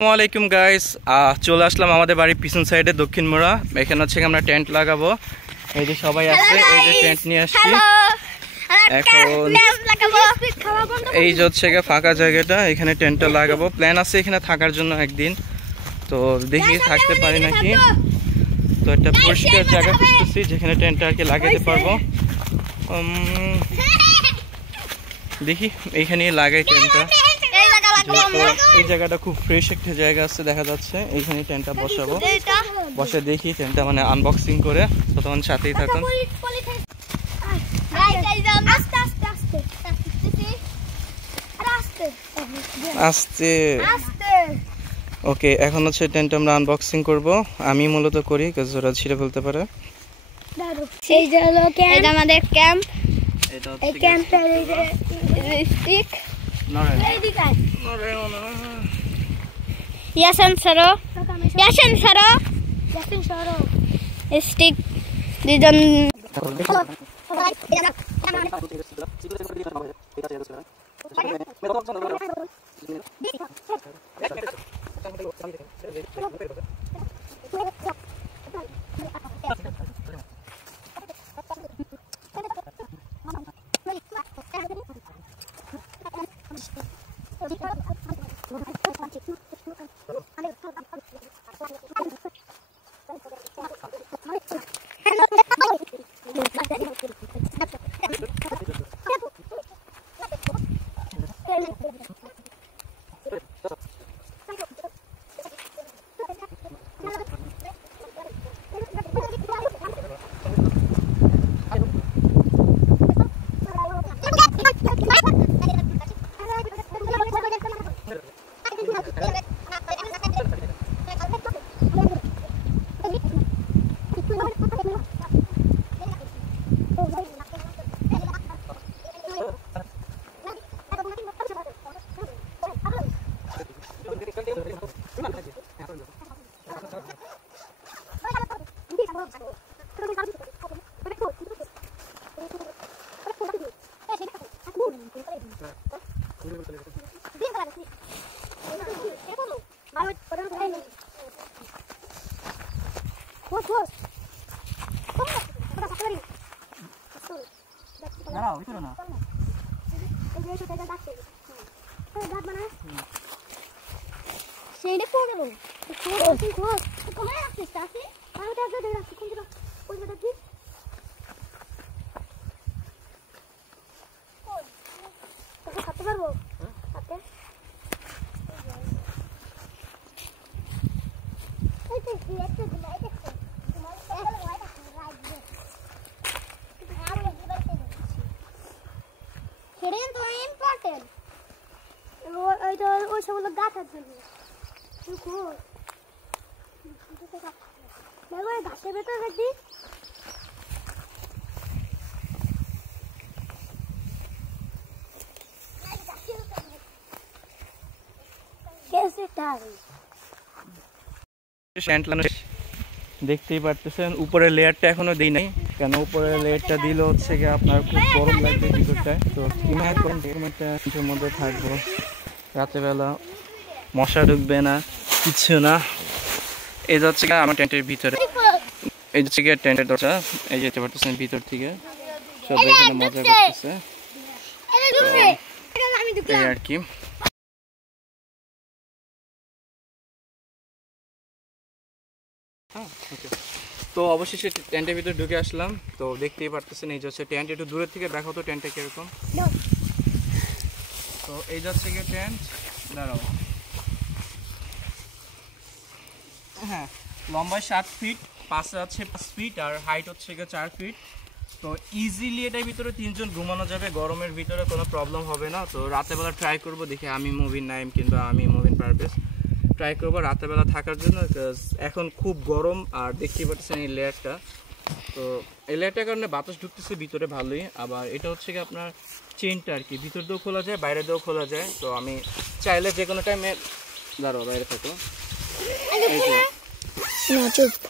আসসালামাইকুম গাইস, চলে আসলাম আমাদের বাড়ির পিছন সাইডে দক্ষিণ মোড়া। এখানে হচ্ছে আমরা টেন্ট লাগাবো। এই যে সবাই আছে, এই যে টেন্ট নিয়ে আসছি। এখন এই যে হচ্ছে ফাঁকা জায়গাটা, এখানে টেন্টটা লাগাবো। প্ল্যান আছে এখানে থাকার জন্য একদিন, তো দেখি থাকতে পারি নাকি। তো একটা পরিষ্কার জায়গা খুঁজতেছি যেখানে টেন্টটা আর কি লাগাতে পারবো। দেখি এইখানে লাগাই টেন্টটা। এই জায়গাটা খুব ফ্রেশ একটা জায়গা আছে দেখা যাচ্ছে, এইখানে টেন্টটা বসাবো। বসে দেখি টেন্টটা মানে আনবক্সিং করে, তো তোমার সাথেই থাকুন। আস্তে ওকে, এখন হচ্ছে টেন্ট আমরা আনবক্সিং করব। আমি মূলত করি, কাজ ওরা ছিঁড়ে ফেলতে পারে। সেই যে হলো ক্যাম্প, এটা আমাদের ক্যাম্প। এই ক্যাম্পের এই যে স্টিক ইয়াসন সরো স্টিক দুজন ঘাসের ভেতর দেখবি দেখতেই পারতেছেন উপরের লেয়ারটা এখনো দিই নাই, কেন উপরের লেয়ারটা দিলে হচ্ছে গিয়ে আপনার খুব গরম লাগবে ভিতরটায়। তো টেন্টের মধ্যে থাকবো, রাতেরবেলা মশা ঢুকবে না, কিচ্ছু না। এই হচ্ছে গিয়ে আমার টেন্টের ভিতরে, এই হচ্ছে গিয়ে টেন্টের দরজা। এই যেতে পারতেছেন ভিতর থেকে সব এখানে মজা করতেছে এই আর কি। তো অবশেষে টেন্টের ভিতরে ঢুকে আসলাম। তো দেখতেই পারতেছেন এই যাচ্ছে টেন্ট। একটু দূরের থেকে দেখো তো টেন্টটা কিরকম। তো এই যাচ্ছে গিয়ে টেন্ট, দাঁড়াও। হ্যাঁ, লম্বায় 7 ফিট, পাশে আছে 5 ফিট, আর হাইট হচ্ছে গিয়ে 4 ফিট। তো ইজিলি এটার ভিতরে 3 জন ঘুমানো যাবে, গরমের ভিতরে কোনো প্রবলেম হবে না। তো রাতেরবেলা ট্রাই করবো, দেখি আমি মুভিন নাইম কিংবা আমি মুভিন পারভেজ ট্রাই করবো রাতেরবেলা থাকার জন্য। এখন খুব গরম, আর দেখতেই পাচ্ছেন এই লেয়ারটা। তো এই লেয়ারটার কারণে বাতাস ঢুকতেছে ভিতরে ভালোই। আবার এটা হচ্ছে কি আপনার চেনটা আর কি ভিতর দিয়েও খোলা যায়, বাইরে দিয়েও খোলা যায়। তো আমি চাইলে যে কোনো টাইমে, দাঁড়াও বাইরে থাকো,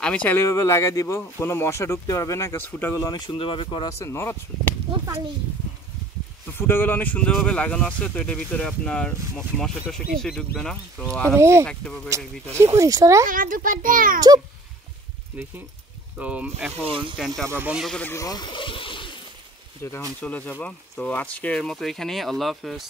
আমি চাইলে এভাবে লাগাই দিব, কোনো মশা ঢুকতে পারবে না, ফুটাগুলো অনেক সুন্দরভাবে করা আছে। নড়াচ্ছ তো ফুটাগুলো অনেক সুন্দরভাবে লাগানো আছে, তো এটার ভিতরে আপনার মশা টশা কিছুই ঢুকবে না, তো আরামসে থাকতে পারবে এটার ভিতরে। কি করিস তোরা? চুপ। দেখি, তো এখন টেন্টটা আবার বন্ধ করে দিব, যেটা এখন চলে যাব। তো আজকের মতো এখানেই, আল্লাহ হাফেজ।